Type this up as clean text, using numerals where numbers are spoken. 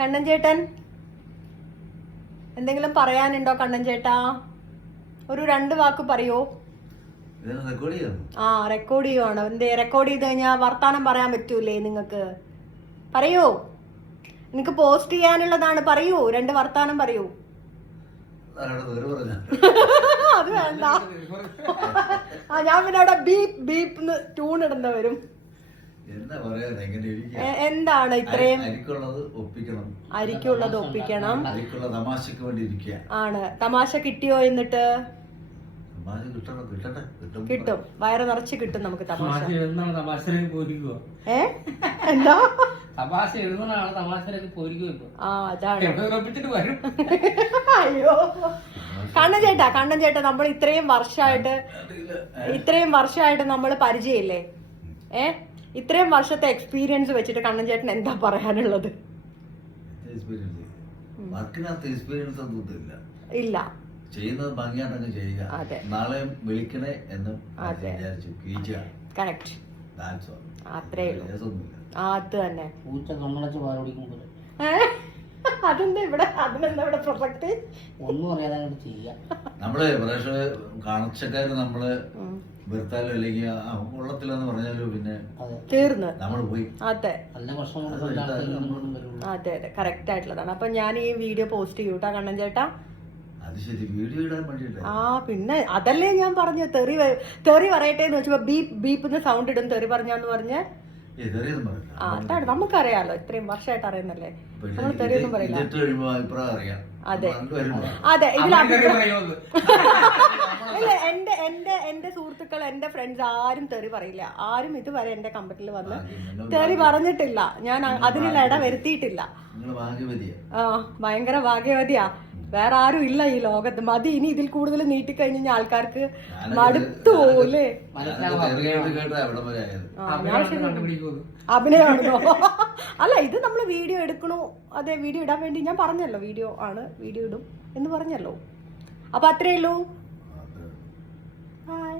കണ്ണൻ ചേട്ടൻ എന്തെങ്കിലും പറയാനുണ്ടോ? കണ്ണൻ ചേട്ടാ ഒരു 2 വാക്ക് പറയോ? ആ റെക്കോർഡ് ചെയ്യുവാണ്. എന്തേ റെക്കോർഡ് ചെയ്ത് കഴിഞ്ഞാ വർത്താനം പറയാൻ പറ്റൂലേ നിങ്ങക്ക്? പറയൂ, നിനക്ക് പോസ്റ്റ് ചെയ്യാനുള്ളതാണ്. പറയൂ, 2 വർത്താനം പറയൂ. അത് വേണ്ട. ഞാൻ പിന്നെ അവിടെ ബീപ് ബീപ്പ് ട്യൂൺ ഇടുന്ന വരും. എന്താണ് ഇത്രയും? അരിക്കുള്ളത് ഒപ്പിക്കണം ആണ്. തമാശ കിട്ടിയോ? എന്നിട്ട് കിട്ടും, വയറ് നിറച്ച് കിട്ടും നമുക്ക് തമാശ. എന്താ തമാശ എഴുതുന്നതാണ് തമാശയിലേക്ക് പോയിരിക്കും. അതാണ്. അയ്യോ കണ്ണൻ ചേട്ടാ നമ്മൾ ഇത്രയും വർഷമായിട്ട് നമ്മൾ പരിചയമില്ലേ? ഇത്രയും വർഷത്തെ എക്സ്പീരിയൻസ് വെച്ചിട്ട് കണ്ണൻ ചേട്ടൻ എന്താ പറയാനുള്ളത്? ഇല്ല, ചെയ്യുന്നത് ഭംഗിയാണെങ്കിൽ ചെയ്യുക. നാളെ വിളിക്കണേ എന്നും വിചാരിച്ചു. കറക്റ്റ്, അത്രേ ഉള്ളൂ. അത് തന്നെ. അതെന്താ ഇവിടെ? അതിനെന്താ ഇവിടെ പ്രസക്തി? ഒന്നും അറിയാതെ ചെയ്യാം. നമ്മള് പ്രേക്ഷക കാഴ്ചക്കാര് നമ്മള് വെറുത്താലോ അല്ലെങ്കിൽ ഉള്ളത്തില്ലെന്ന് പറഞ്ഞാലോ പിന്നെ തീർന്ന് നമ്മൾ പോയി. അതെ അതെ കറക്റ്റ് ആയിട്ടുള്ളതാണ്. അപ്പൊ ഞാൻ ഈ വീഡിയോ പോസ്റ്റ് ചെയ്യൂട്ടാ കണ്ണൻ ചേട്ടാ. അത് ശരി, വീഡിയോ ഇടാൻ വേണ്ടിയില്ല. പിന്നെ അതല്ലേ ഞാൻ പറഞ്ഞു. തെറി പറയട്ടെ എന്ന് വെച്ചപ്പോ ബീപ്പ് ബീപ്പ് സൗണ്ട് ഇടും തെറി പറഞ്ഞാന്ന് പറഞ്ഞ്. അതാണ്, നമുക്കറിയാലോ, ഇത്രയും വർഷമായിട്ട് അറിയുന്നല്ലേ. നമ്മൾ തെറിയൊന്നും പറയില്ല. അതെ അതെ. ഇല്ല, എന്റെ സുഹൃത്തുക്കൾ, എന്റെ ഫ്രണ്ട്സ് ആരും തെറി പറയില്ല. ആരും ഇതുവരെ എന്റെ കമ്പനിയിൽ വന്ന് തെറി പറഞ്ഞിട്ടില്ല. ഞാൻ അതിനുള്ള ഇട വരുത്തിയിട്ടില്ല. ഭയങ്കര ഭാഗ്യവതിയാ. വേറെ ആരും ഇല്ല ഈ ലോകത്ത്. മതി, ഇനി ഇതിൽ കൂടുതൽ നീട്ടിക്കഴിഞ്ഞാൽ ആൾക്കാർക്ക് മടുത്തു പോകൂലേ? അഭിനയാണോ? അല്ല, ഇത് നമ്മൾ വീഡിയോ എടുക്കണോ? അതെ, വീഡിയോ ഇടാൻ വേണ്ടി ഞാൻ പറഞ്ഞല്ലോ. വീഡിയോ ആണ്, വീഡിയോ ഇടും എന്ന് പറഞ്ഞല്ലോ. അപ്പൊ അത്രേ ഉള്ളൂ. ബൈ.